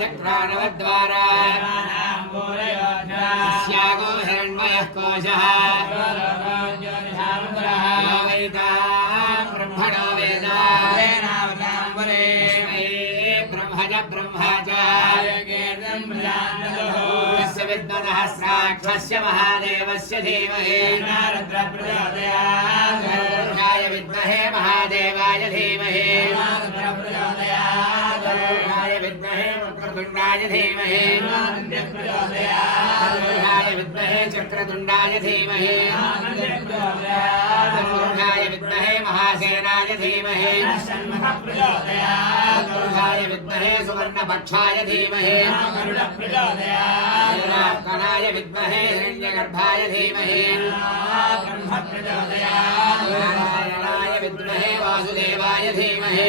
चक्रानवद्वारा स्यागो हिरण्मयः कोशः ब्रह्मणो वेद ब्रह्मज ब्रह्मा च विद्मतः साक्षस्य महादेवस्य धीमहि रुद्राय विद्महे महादेवाय धीमहि रुद्राय विद्महे वक्रतुण्डाय धीमहि रुद्राय विद्महे चक्रतुण्डाय धीमहि रुद्राय विद्महे महासेनाय धीमहि रुद्राय विद्महे सुवर्णपक्षाय धीमहि कणाय विद्महे हिरण्यगर्भाय धीमहि नारायणाय विद्महे वासुदेवाय धीमहि